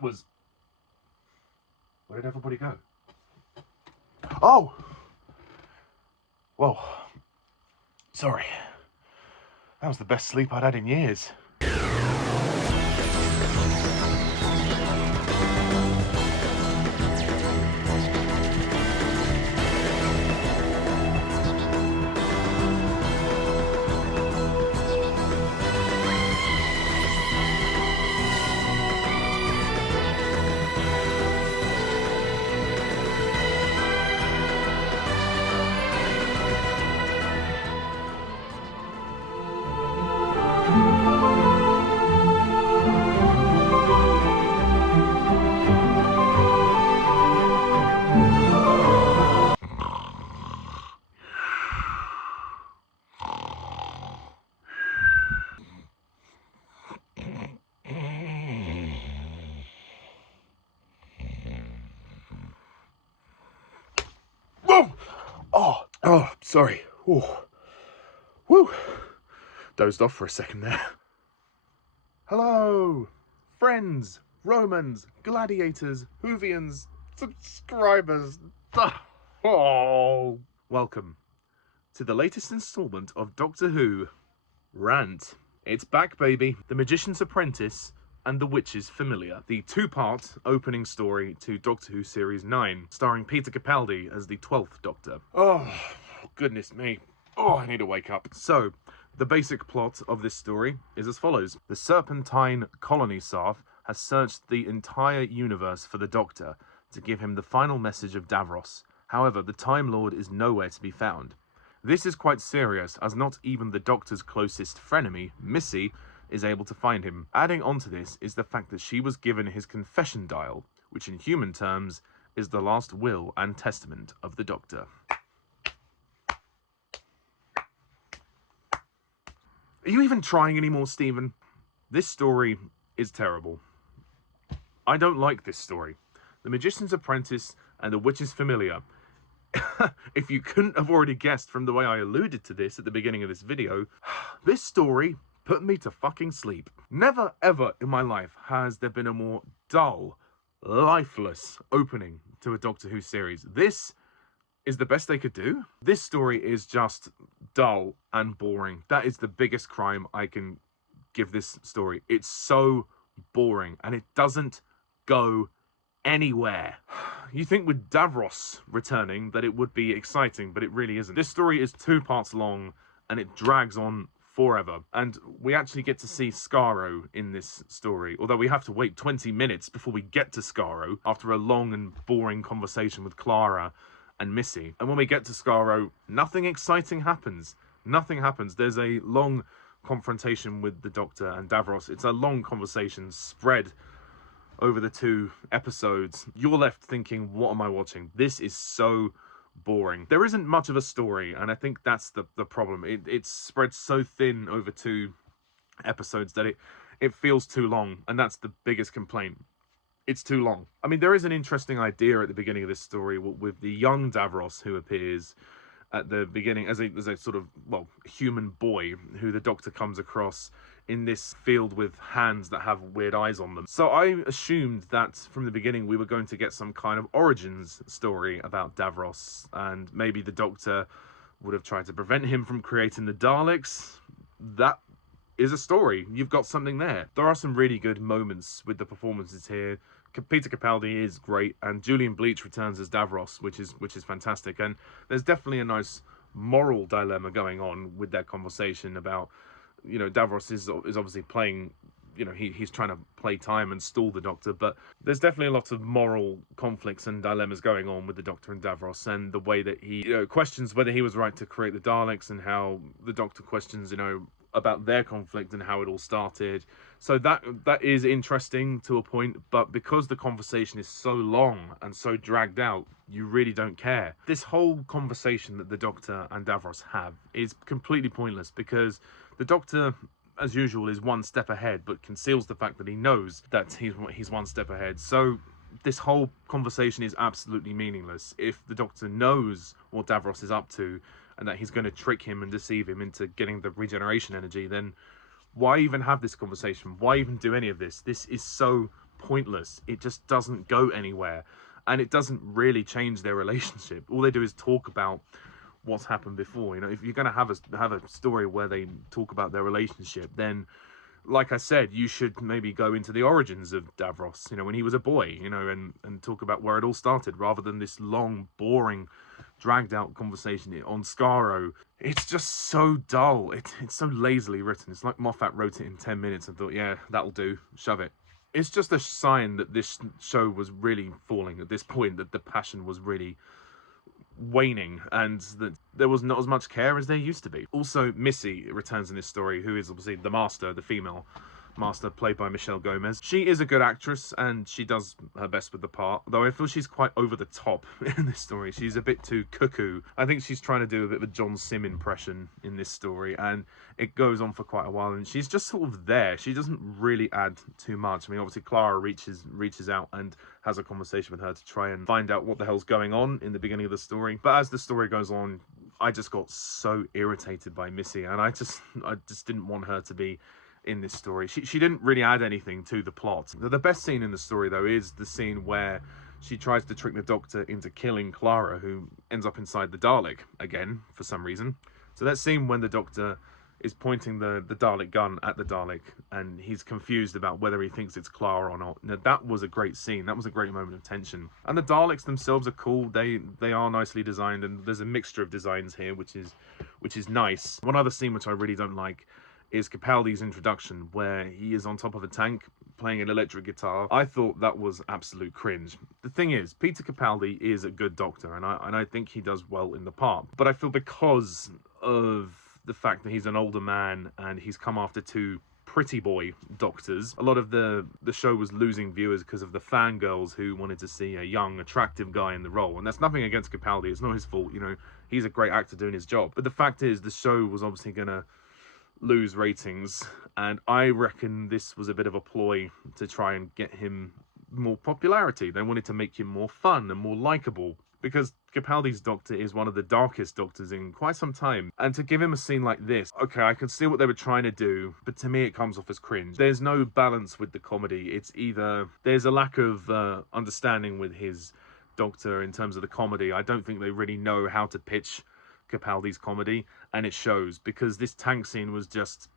that was... Where did everybody go? Oh! Well, sorry. That was the best sleep I'd had in years. Oh, sorry. Ooh. Woo. Dozed off for a second there. Hello, friends, Romans, gladiators, Whovians, subscribers. Oh. Welcome to the latest installment of Doctor Who, RANT. It's back, baby. The Magician's Apprentice and the Witch's Familiar, the two-part opening story to Doctor Who Series 9, starring Peter Capaldi as the 12th Doctor. Oh, goodness me. Oh, I need to wake up. So, the basic plot of this story is as follows. The Serpentine colony staff has searched the entire universe for the Doctor to give him the final message of Davros. However, the Time Lord is nowhere to be found. This is quite serious, as not even the Doctor's closest frenemy, Missy, is able to find him. Adding on to this is the fact that she was given his confession dial, which in human terms is the last will and testament of the Doctor. Are you even trying anymore, Stephen? This story is terrible. I don't like this story. The Magician's Apprentice and the Witch's Familiar. If you couldn't have already guessed from the way I alluded to this at the beginning of this video, this story put me to fucking sleep. Never ever in my life has there been a more dull, lifeless opening to a Doctor Who series. This is the best they could do. This story is just dull and boring. That is the biggest crime I can give this story. It's so boring and it doesn't go anywhere. You think with Davros returning that it would be exciting, but it really isn't. This story is 2 parts long and it drags on forever. And we actually get to see Skaro in this story, although we have to wait 20 minutes before we get to Skaro after a long and boring conversation with Clara and Missy. And when we get to Skaro, nothing exciting happens. Nothing happens. There's a long confrontation with the Doctor and Davros. It's a long conversation spread over the 2 episodes. You're left thinking, what am I watching? This is so boring. There isn't much of a story, and I think that's the problem. It's spread so thin over 2 episodes that it feels too long, and that's the biggest complaint. It's too long. I mean, there is an interesting idea at the beginning of this story with the young Davros who appears at the beginning as a sort of, well, human boy who the Doctor comes across in this field with hands that have weird eyes on them. So I assumed that from the beginning we were going to get some kind of origins story about Davros, and maybe the Doctor would have tried to prevent him from creating the Daleks. That is a story. You've got something there. There are some really good moments with the performances here. Peter Capaldi is great, and Julian Bleach returns as Davros, which is fantastic. And there's definitely a nice moral dilemma going on with that conversation about, you know, Davros is obviously playing, you know, he's trying to play time and stall the Doctor, but there's definitely a lot of moral conflicts and dilemmas going on with the Doctor and Davros, and the way that he, you know, questions whether he was right to create the Daleks, and how the Doctor questions, you know, about their conflict and how it all started. So that is interesting to a point, but because the conversation is so long and so dragged out, you really don't care. This whole conversation that the Doctor and Davros have is completely pointless, because the Doctor, as usual, is 1 step ahead, but conceals the fact that he knows that he's 1 step ahead. So this whole conversation is absolutely meaningless. If the Doctor knows what Davros is up to, and that he's going to trick him and deceive him into getting the regeneration energy, then why even have this conversation? Why even do any of this? This is so pointless. It just doesn't go anywhere. And it doesn't really change their relationship. All they do is talk about what's happened before. You know, if you're going to have a story where they talk about their relationship, then, like I said, you should maybe go into the origins of Davros, you know, when he was a boy, you know, and talk about where it all started, rather than this long, boring, dragged out conversation on Skaro. It's just so dull. It's so lazily written. It's like Moffat wrote it in 10 minutes and thought, yeah, that'll do, shove it. It's just a sign that this show was really falling at this point, that the passion was really waning, and that there was not as much care as there used to be. Also, Missy returns in this story, who is obviously the master, the female master, played by Michelle Gomez. She is a good actress, and she does her best with the part, though I feel she's quite over the top in this story. She's a bit too cuckoo. I think she's trying to do a bit of a John Sim impression in this story, and it goes on for quite a while, and she's just sort of there. She doesn't really add too much. I mean, obviously Clara reaches out and has a conversation with her to try and find out what the hell's going on in the beginning of the story. But as the story goes on, I just got so irritated by Missy, and I just didn't want her to be in this story. She didn't really add anything to the plot. The best scene in the story, though, is the scene where she tries to trick the Doctor into killing Clara, who ends up inside the Dalek again for some reason. So that scene when the Doctor is pointing the Dalek gun at the Dalek, and he's confused about whether he thinks it's Clara or not. Now, that was a great scene. That was a great moment of tension. And the Daleks themselves are cool. They are nicely designed, and there's a mixture of designs here, which is nice. One other scene which I really don't like is Capaldi's introduction, where he is on top of a tank playing an electric guitar. I thought that was absolute cringe. The thing is, Peter Capaldi is a good Doctor, and I think he does well in the part. But I feel because of the fact that he's an older man and he's come after two pretty boy Doctors, a lot of the show was losing viewers because of the fangirls who wanted to see a young, attractive guy in the role. And that's nothing against Capaldi. It's not his fault. You know, he's a great actor doing his job. But the fact is, the show was obviously going to lose ratings, and I reckon this was a bit of a ploy to try and get him more popularity. They wanted to make him more fun and more likable, because Capaldi's Doctor is one of the darkest Doctors in quite some time, and to give him a scene like this, okay, I can see what they were trying to do, but to me it comes off as cringe. There's no balance with the comedy. It's either there's a lack of understanding with his Doctor in terms of the comedy. I don't think they really know how to pitch Capaldi's comedy, and it shows, because this tank scene was just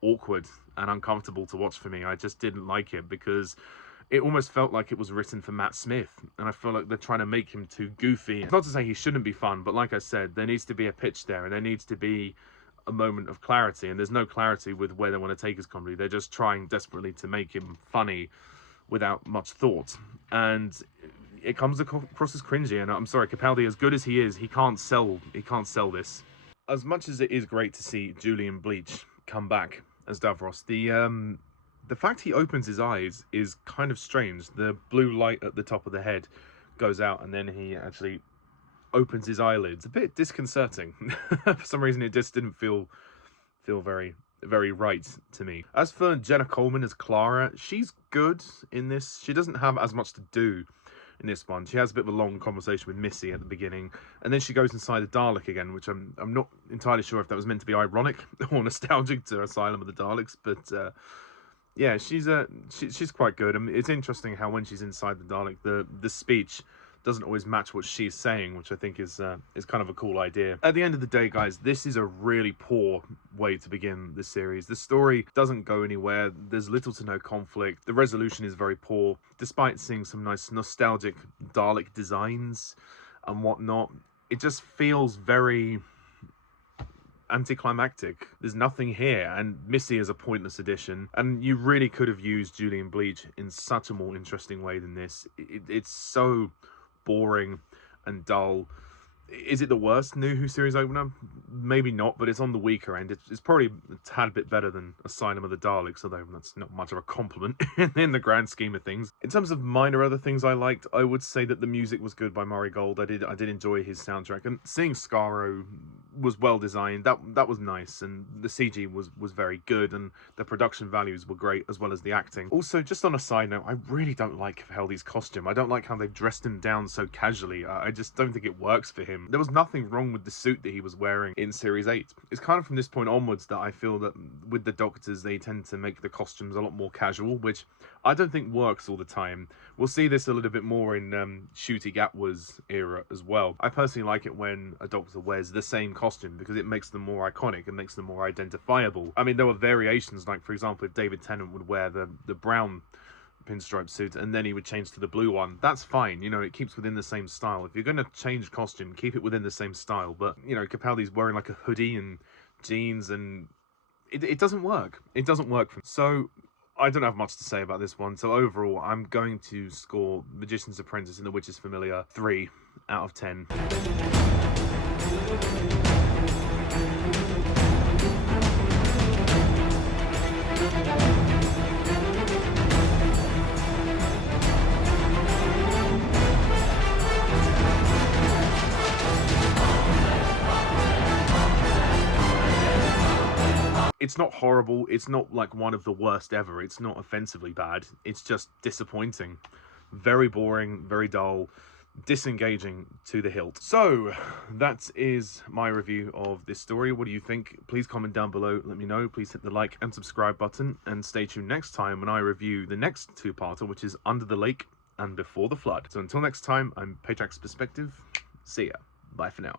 awkward and uncomfortable to watch for me. I just didn't like it, because it almost felt like it was written for Matt Smith, and I feel like they're trying to make him too goofy. It's not to say he shouldn't be fun, but like I said, there needs to be a pitch there, and there needs to be a moment of clarity, and there's no clarity with where they want to take his comedy. They're just trying desperately to make him funny without much thought, and it comes across as cringy. And I'm sorry, Capaldi, as good as he is, he can't sell this. As much as it is great to see Julian Bleach come back as Davros, the fact he opens his eyes is kind of strange. The blue light at the top of the head goes out, and then he actually opens his eyelids. A bit disconcerting. For some reason, it just didn't feel very, very right to me. As for Jenna Coleman as Clara, she's good in this. She doesn't have as much to do in this one. She has a bit of a long conversation with Missy at the beginning, and then she goes inside the Dalek again, which I'm not entirely sure if that was meant to be ironic or nostalgic to Asylum of the Daleks, but yeah, she's quite good. I mean, it's interesting how when she's inside the Dalek, the speech doesn't always match what she's saying, which I think is kind of a cool idea. At the end of the day, guys, this is a really poor way to begin this series. The story doesn't go anywhere. There's little to no conflict. The resolution is very poor. Despite seeing some nice nostalgic Dalek designs and whatnot, it just feels very anticlimactic. There's nothing here, and Missy is a pointless addition, and you really could have used Julian Bleach in such a more interesting way than this. It's so boring and dull. Is it the worst New Who series opener? Maybe not, but it's on the weaker end. It's probably a tad bit better than Asylum of the Daleks, although that's not much of a compliment in the grand scheme of things. In terms of minor other things I liked, I would say that the music was good by Murray Gold. I did enjoy his soundtrack, and seeing Skaro was well designed. That was nice, and the CG was very good, and the production values were great, as well as the acting. Also, just on a side note, I really don't like Capaldi's costume. I don't like how they've dressed him down so casually. I just don't think it works for him. There was nothing wrong with the suit that he was wearing in Series 8. It's kind of from this point onwards that I feel that with the Doctors, they tend to make the costumes a lot more casual, which I don't think works all the time. We'll see this a little bit more in Ncuti Gatwa's era as well. I personally like it when a Doctor wears the same costume because it makes them more iconic and makes them more identifiable. I mean, there were variations, like for example, if David Tennant would wear the brown pinstripe suit and then he would change to the blue one, that's fine, you know, it keeps within the same style. If you're going to change costume, keep it within the same style. But, you know, Capaldi's wearing like a hoodie and jeans, and it doesn't work. It doesn't work for me. So I don't have much to say about this one. So overall, I'm going to score Magician's Apprentice and The Witch's Familiar 3 out of 10. It's not horrible, it's not like one of the worst ever, it's not offensively bad, it's just disappointing. Very boring, very dull, disengaging to the hilt. So, that is my review of this story. What do you think? Please comment down below, let me know. Please hit the like and subscribe button, and stay tuned next time when I review the next two-parter, which is Under the Lake and Before the Flood. So until next time, I'm Pajak's Perspective. See ya. Bye for now.